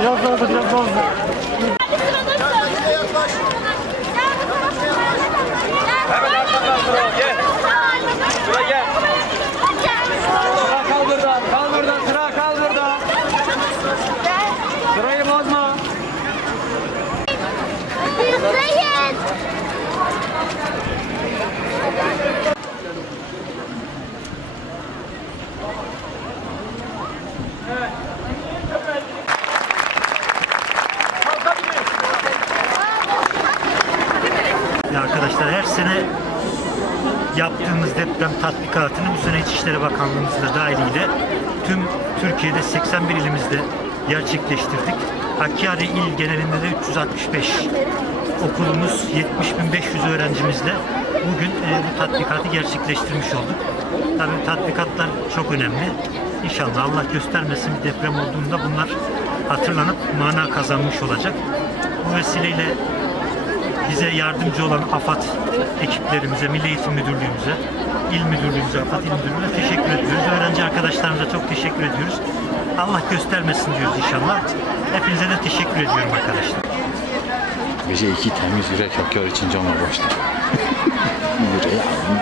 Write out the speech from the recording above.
Biraz daha da biraz daha hızlı. Hemen Ya arkadaşlar her sene yaptığımız deprem tatbikatını bu sene İçişleri Bakanlığımızla dahiliyle tüm Türkiye'de 81 ilimizde gerçekleştirdik. Hakkari il genelinde de 365 okulumuz 70.500 öğrencimizle bugün e, bu tatbikatı gerçekleştirmiş olduk. Tabii tatbikatlar çok önemli. İnşallah Allah göstermesin bir deprem olduğunda bunlar hatırlanıp mana kazanmış olacak. Bu vesileyle bize yardımcı olan AFAD ekiplerimize, Milli Eğitim Müdürlüğümüze, İl Müdürlüğümüze, AFAD İl Müdürlüğü'ne teşekkür ediyoruz. Öğrenci arkadaşlarımıza çok teşekkür ediyoruz. Allah göstermesin diyoruz inşallah. Hepinize de teşekkür ediyorum arkadaşlar. Gece iki temiz yürek Hakkari için canla başla. Yüreği alın.